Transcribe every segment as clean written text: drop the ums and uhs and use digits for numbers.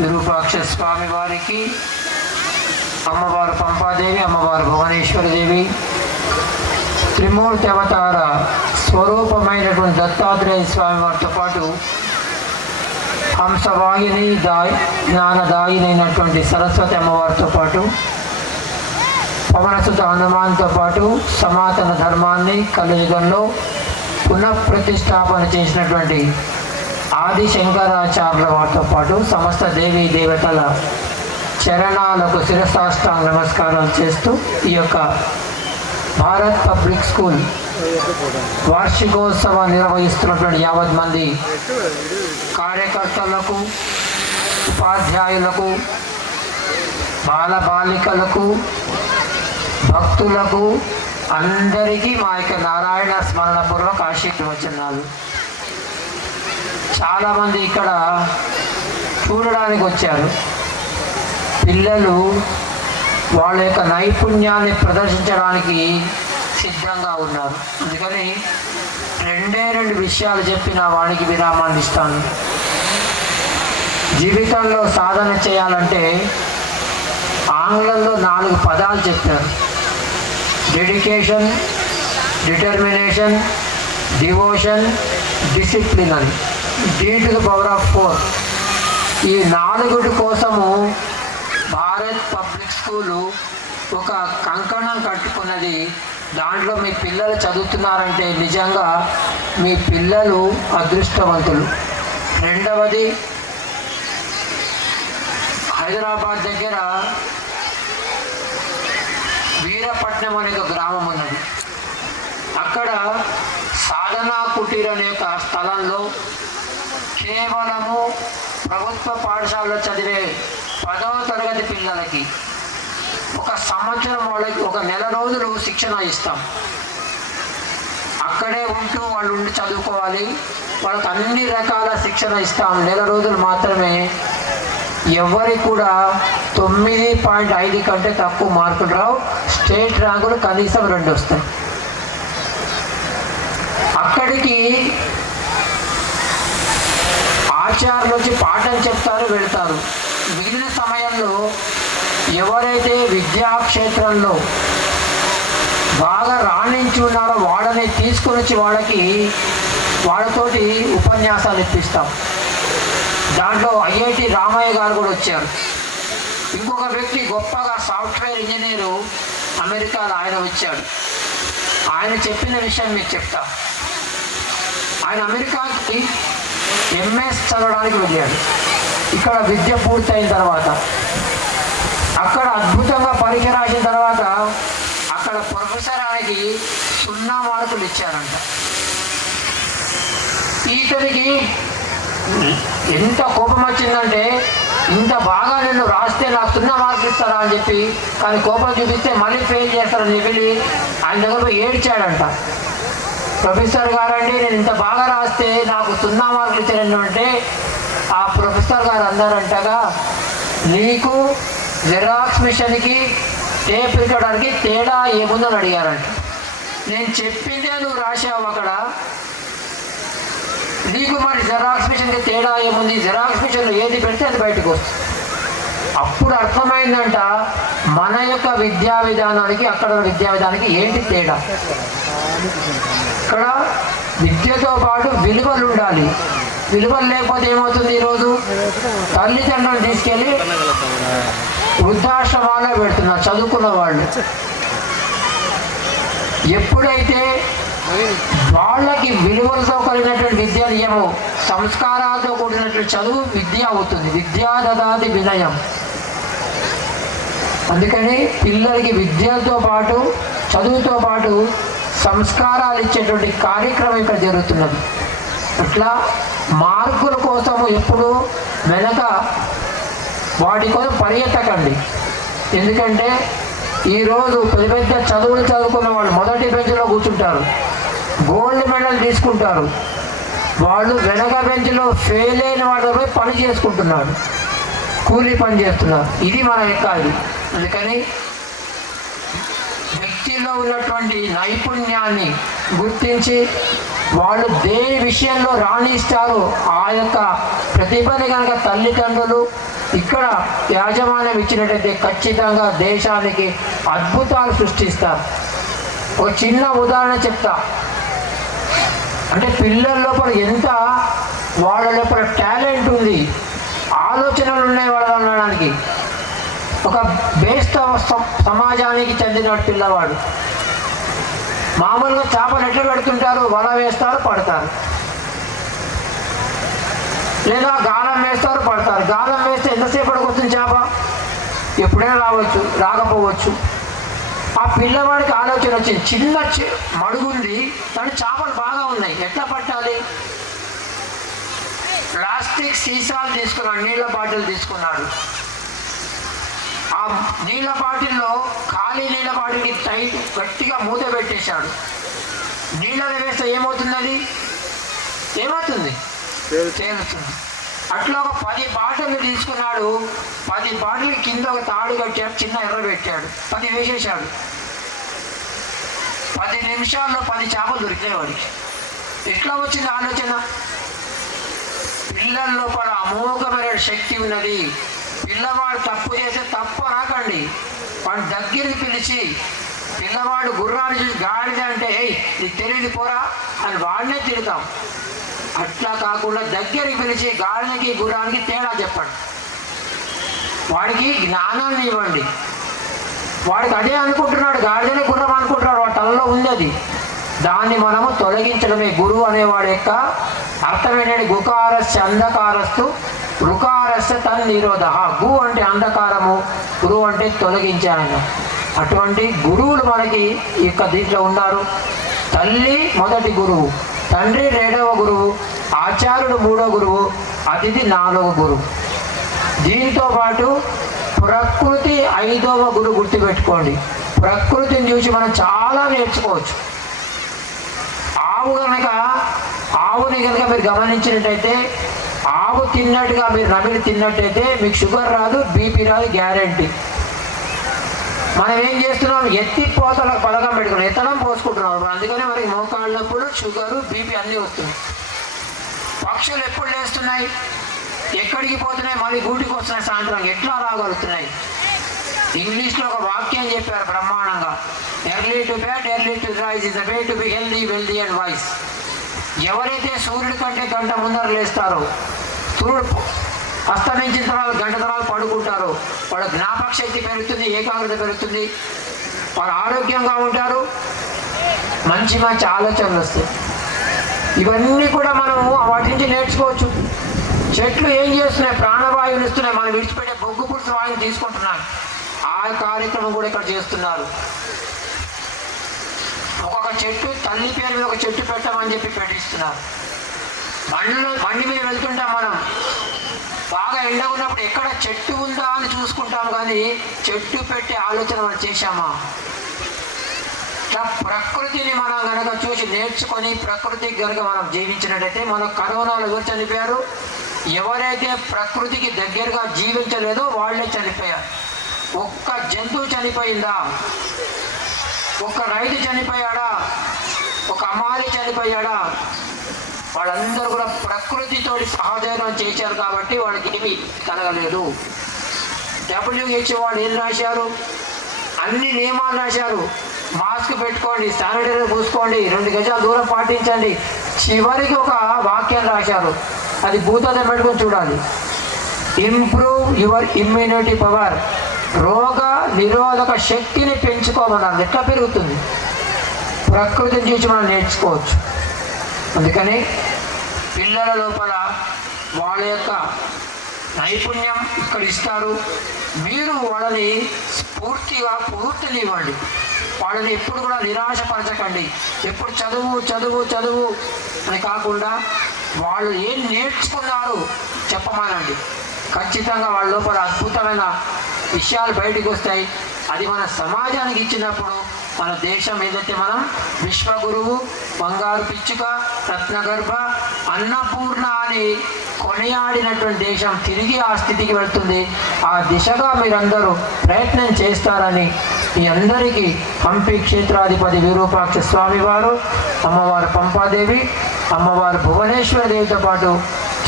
విరూపాక్ష స్వామి వారికి, అమ్మవారు పంపాదేవి, అమ్మవారు భువనేశ్వరదేవి, త్రిమూర్తి అవతార స్వరూపమైనటువంటి దత్తాత్రేయ స్వామి వారితో పాటు హంసవాహిని జ్ఞానదాయిని అయినటువంటి సరస్వతి అమ్మవారితో పాటు పవనసుత హనుమాన్తో పాటు సనాతన ధర్మాన్ని కలియుగంలో పునఃప్రతిష్టాపన చేసినటువంటి ఆది శంకరాచార్యుల వారితో పాటు సమస్త దేవీ దేవతల చరణాలకు శిరసాష్టాంగ నమస్కారాలు చేస్తూ ఈ యొక్క భారత్ పబ్లిక్ స్కూల్ వార్షికోత్సవం నిర్వహిస్తున్నటువంటి 50 మంది కార్యకర్తలకు, ఉపాధ్యాయులకు, బాలబాలికలకు, భక్తులకు అందరికీ మా యొక్క నారాయణ స్మరణపూర్వక ఆశీర్వచనాలు. చాలామంది ఇక్కడ చూడడానికి వచ్చారు. పిల్లలు వాళ్ళ యొక్క నైపుణ్యాన్ని ప్రదర్శించడానికి సిద్ధంగా ఉన్నారు. అందుకని 2 విషయాలు చెప్పిన వానికి విరామాన్ని ఇస్తాను. జీవితంలో సాధన చేయాలంటే ఆంగ్లంలో 4 పదాలు చెప్పారు: డెడికేషన్, డిటర్మినేషన్, డివోషన్, డిసిప్లిన్ అని. D⁴. ఈ 4 కోసము భారత్ పబ్లిక్ స్కూలు ఒక కంకణం కట్టుకున్నది. దాంట్లో మీ పిల్లలు చదువుతున్నారంటే నిజంగా మీ పిల్లలు అదృష్టవంతులు. రెండవది, హైదరాబాద్ దగ్గర వీరపట్నం అనే ఒక గ్రామం ఉన్నది. అక్కడ సాధనా కుటీర్ అనే ఒక స్థలంలో కేవలము ప్రభుత్వ పాఠశాలలో చదివే 10వ తరగతి పిల్లలకి 1 సంవత్సరం వాళ్ళకి 1 నెల రోజులు శిక్షణ ఇస్తాం. అక్కడే ఉంటూ వాళ్ళు ఉండి చదువుకోవాలి. వాళ్ళకి అన్ని రకాల శిక్షణ ఇస్తాం. నెల రోజులు మాత్రమే. ఎవరికి కూడా 9.5 కంటే తక్కువ మార్కులు రావు. స్టేట్ ర్యాంకులు కనీసం 2 వస్తాయి. అక్కడికి ఆచార్యులు వచ్చి పాఠం చెప్తారు, వెళ్తారు. మిగిలిన సమయంలో ఎవరైతే విద్యాక్షేత్రంలో బాగా రాణించి ఉన్నారో వాళ్ళని తీసుకొని వచ్చి వాళ్ళతోటి ఉపన్యాసాలు ఇప్పిస్తాం. దాంట్లో ఐఐటి రామయ్య గారు కూడా వచ్చారు. ఇంకొక వ్యక్తి గొప్పగా సాఫ్ట్వేర్ ఇంజనీరు అమెరికాలో ఆయన వచ్చాడు. ఆయన చెప్పిన విషయం మీకు చెప్తా. ఆయన అమెరికాకి ఎంఎస్ చదవడానికి వెళ్ళాడు. ఇక్కడ విద్య పూర్తయిన తర్వాత అక్కడ అద్భుతంగా పరీక్ష రాసిన తర్వాత అక్కడ ప్రొఫెసర్ ఆయనకి 0 మార్కులు ఇచ్చారంట. ఇతనికి ఎంత కోపం వచ్చిందంటే, ఇంత బాగా నేను రాస్తే నాకు 0 మార్కులు ఇస్తారా అని చెప్పి, కానీ కోపం చూపిస్తే మళ్ళీ ఫెయిల్ చేస్తారని చెప్పి ఆయన దగ్గర పోయి ఏడ్చాడంట. ప్రొఫెసర్ గారండి, నేను ఇంత బాగా రాస్తే నాకు 0 మార్కులు ఇచ్చారంటే ఆ ప్రొఫెసర్ గారు అన్నారంటగా, నీకు జెరాక్స్ మిషన్కి టేప్ రికార్డర్కి తేడా ఏముందని అడిగారంట. నేను చెప్పిందే నువ్వు రాసావు అక్కడ, నీకు మరి జెరాక్స్ మిషన్కి తేడా ఏముంది? జెరాక్స్ మిషన్లో ఏది పెడితే అది బయటకు వస్తుంది. అప్పుడు అర్థమైందంట మన యొక్క విద్యా విధానానికి అక్కడ విద్యా విధానానికి ఏంటి తేడా. ఇక్కడ విద్యతో పాటు విలువలు ఉండాలి. విలువలు లేకపోతే ఏమవుతుంది? ఈరోజు తల్లిదండ్రులను తీసుకెళ్ళి వృద్ధాశ్రమాల్లో పెడుతున్నారు చదువుకున్న వాళ్ళు. ఎప్పుడైతే వాళ్ళకి విలువలతో కలిగినటువంటి విద్య ఏమో సంస్కారాలతో కూడినటువంటి చదువు విద్య అవుతుంది. విద్యా దదాతి వినయం. అందుకని పిల్లలకి విద్యతో పాటు చదువుతో పాటు సంస్కారాలు ఇచ్చేటువంటి కార్యక్రమం ఇక్కడ జరుగుతున్నది. అట్లా మార్కుల కోసము ఎప్పుడు వెనక వాటి కోసం పరిగెత్తకండి. ఎందుకంటే ఈరోజు పెద్ద చదువులు చదువుకున్న వాళ్ళు మొదటి బెంచ్లో కూర్చుంటారు, గోల్డ్ మెడల్ తీసుకుంటారు. వాళ్ళు వెనక బెంచ్లో ఫెయిల్ అయిన వాళ్ళపై పని చేసుకుంటున్నారు, కూలీ పని చేస్తున్నారు. ఇది మన ఎక్కాలి. అందుకని వ్యక్తిలో ఉన్నటువంటి నైపుణ్యాన్ని గుర్తించి వాళ్ళు దేని విషయంలో రాణిస్తారు ఆ యొక్క ప్రతిభని కనుక తల్లిదండ్రులు ఇక్కడ యాజమాన్యం ఇచ్చినట్టయితే ఖచ్చితంగా దేశానికి అద్భుతాలు సృష్టిస్తారు. ఒక చిన్న ఉదాహరణ చెప్తా. అంటే పిల్లల లోపల ఎంత వాళ్ళ లోపల టాలెంట్ ఉంది, ఆలోచనలు ఉన్నాయి వాళ్ళు అనడానికి. ఒక బేస్తవ సమాజానికి చెందిన పిల్లవాడు మామూలుగా చేపలు ఎట్లా పెడుతుంటారు, వల వేస్తారు పడతారు, లేదా గాలం వేస్తారు పడతారు. గాలం వేస్తే ఎంతసేపటికి వస్తుంది చేప? ఎప్పుడైనా రావచ్చు, రాకపోవచ్చు. ఆ పిల్లవాడికి ఆలోచన వచ్చింది, చిన్న మడుగుంది, కానీ చేపలు బాగా ఉన్నాయి, ఎట్లా పట్టాలి? ప్లాస్టిక్ సీసాలు తీసుకున్నాడు, నీళ్ళ బాటిల్ తీసుకున్నాడు. ఆ నీళ్ళ బాటిల్లో ఖాళీ నీళ్ళ బాటిల్కి టైట్ గట్టిగా మూత పెట్టేశాడు. నీళ్ళలో వేస్తే ఏమవుతుంది? అది ఏమవుతుంది? తేలుతుంది. అట్లా ఒక 10 బాటిల్ తీసుకున్నాడు. 10 బాటిల్ కింద ఒక తాడు కట్టాడు, చిన్న ఎర్ర పెట్టాడు, 10 వేసేశాడు. 10 నిమిషాల్లో 10 చేపలు దొరికినాయి వాడికి. ఎట్లా వచ్చింది ఆలోచన? పిల్లల లోపల అమోఘమైన శక్తి ఉన్నది. పిల్లవాడు తప్పు చేస్తే తప్పు అనకండి, వాడు దగ్గరికి పిలిచి, పిల్లవాడు గుర్రాన్ని చూసి గాడిద అంటే ఏయ్ నీకు తెలియదు పోరా అని వాడినే తిడతాం. అట్లా కాకుండా దగ్గరికి పిలిచి గాడిదకి గుర్రానికి తేడా చెప్పండి, వాడికి జ్ఞానాన్ని ఇవ్వండి. వాడికి అదే అనుకుంటున్నాడు, గాడిదనే గుర్రం అనుకుంటున్నాడు, వాడి తలలో ఉంది అది. దాన్ని మనము తొలగించడమే గురువు అనేవాడి యొక్క అర్థం ఏంటంటే గుకారస్య అంధకారస్తు రుకారస్య తన్నిరోధ. గు అంటే అంధకారము, గురువు అంటే తొలగించాయన. అటువంటి గురువులు మనకి యొక్క దీంట్లో ఉన్నారు. తల్లి మొదటి గురువు, తండ్రి 2వ గురువు, ఆచార్యుడు 3వ గురువు, అతిథి 4వ గురువు. దీంతో పాటు ప్రకృతి 5వ గురువు. గుర్తుపెట్టుకోండి, ప్రకృతిని చూసి మనం చాలా నేర్చుకోవచ్చు. ఆవుని కనుక మీరు గమనించినట్టయితే, ఆవు తిన్నట్టుగా మీరు నమిలి తిన్నట్టయితే మీకు షుగర్ రాదు, బీపీ రాదు, గ్యారంటీ. మనం ఏం చేస్తున్నాం? ఎత్తిపోతలకు పథకం పెట్టుకున్నాం, ఎత్తడం పోసుకుంటున్నాం. అందుకని మనకి మోకాళ్ళప్పుడు షుగరు, బీపీ అన్నీ వస్తున్నాయి. పక్షులు ఎప్పుడు లేస్తున్నాయి, ఎక్కడికి పోతున్నాయి, మళ్ళీ గూటికి వస్తున్నాయి సాయంత్రం. ఎట్లా రాగలుగుతున్నాయి? ఇంగ్లీష్లో ఒక వాక్యం చెప్పారు బ్రహ్మాండంగా, early to bed early to rise is the way to be healthy wealthy and wise. ఎవరైతే సూర్యుడి కంటే గంట ముందర లేస్తారో, సూర్యుడు అస్తమించిన తర్వాత గంట తర్వాత పడుకుంటారో, వాళ్ళ జ్ఞాపక శక్తి పెరుగుతుంది, ఏకాగ్రత పెరుగుతుంది, వాళ్ళు ఆరోగ్యంగా ఉంటారు, మంచి మంచి ఆలోచనలు వస్తాయి. ఇవన్నీ కూడా మనము వాటి నుంచి నేర్చుకోవచ్చు. చెట్లు ఏం చేస్తున్నాయి? ప్రాణవాయువులు ఇస్తున్నాయి. మనం విడిచిపెట్టే బొగ్గు పురుషు వాయువుని తీసుకుంటున్నాం. ఆ కార్యక్రమం కూడా ఇక్కడ చేస్తున్నారు. ఒక్కొక్క చెట్టు తల్లి పేరు మీద ఒక చెట్టు పెట్టమని చెప్పి పెట్టిస్తున్నారు. బండి మీద వెళ్తుంటాం మనం, బాగా ఎండ ఉన్నప్పుడు ఎక్కడ చెట్టు ఉందా అని చూసుకుంటాం, కానీ చెట్టు పెట్టే ఆలోచన మనం చేశామా? ఇట్లా ప్రకృతిని మనం కనుక చూసి నేర్చుకొని ప్రకృతికి కనుక మనం జీవించినట్టయితే, మన కరోనాలో ఎవరు చనిపోయారు? ఎవరైతే ప్రకృతికి దగ్గరగా జీవించలేదో వాళ్ళే చనిపోయారు. ఒక్క జంతువు చనిపోయిందా? ఒక్క రైతు చనిపోయాడా? ఒక అమ్మాయి చనిపోయాడా? వాళ్ళందరూ కూడా ప్రకృతితో సహజీవనం చేశారు కాబట్టి వాళ్ళకి ఏమీ కలగలేదు. WHO వాళ్ళు ఏం రాశారు? అన్ని నియమాలు రాశారు. మాస్క్ పెట్టుకోండి, శానిటైజర్ పూసుకోండి, 2 గజాల దూరం పాటించండి. చివరికి ఒక వాక్యం రాశారు, అది భూతద్దం పెట్టుకొని చూడాలి. Improve your immunity power. రోగ నిరోధక శక్తిని పెంచుకోమన్నారు. ఎట్లా పెరుగుతుంది? ప్రకృతిని చూసి మనం నేర్చుకోవచ్చు. అందుకని పిల్లల లోపల వాళ్ళ యొక్క నైపుణ్యం ఇక్కడ ఇస్తారు. మీరు వాళ్ళని పూర్తినివ్వండి. వాళ్ళని ఎప్పుడు కూడా నిరాశపరచకండి. ఎప్పుడు చదువు చదువు చదువు అని కాకుండా వాళ్ళు ఏం నేర్చుకున్నారు చెప్పమానండి. ఖచ్చితంగా వాళ్ళ లోపల అద్భుతమైన విషయాలు బయటకు వస్తాయి. అది మన సమాజానికి ఇచ్చినప్పుడు మన దేశం ఏదైతే మనం విశ్వగురువు, బంగారు పిచ్చుక, రత్నగర్భ, అన్నపూర్ణ అని కొనియాడినటువంటి దేశం తిరిగి ఆ స్థితికి వెళ్తుంది. ఆ దిశగా మీరందరూ ప్రయత్నం చేస్తారని మీ అందరికీ హంపి క్షేత్రాధిపతి విరూపాక్ష స్వామి వారు, అమ్మవారు పంపాదేవి, అమ్మవారు భువనేశ్వరి దేవితో పాటు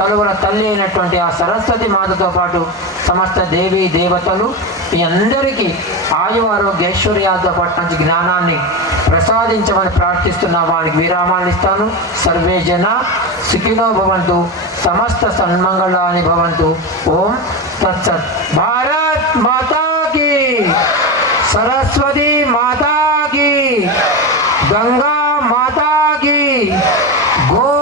చలువుల తల్లి అయినటువంటి ఆ సరస్వతి మాతతో పాటు సమస్త దేవీ దేవతలు మీ అందరికీ ఆయువారోగ్య ఐశ్వర్యాలతో పాటు మంచి జ్ఞానాన్ని ప్రసాదించమని ప్రార్థిస్తున్నా. వారికి విరామాన్ని ఇస్తాను. సర్వే జన సుఖినో భవంతు, సమస్త సన్మంగళాని భవంతు. ఓం తత్సత్. భారత్ మాతా కీ, సరస్వతి మాతా కీ, గంగా మాతా కీ, గో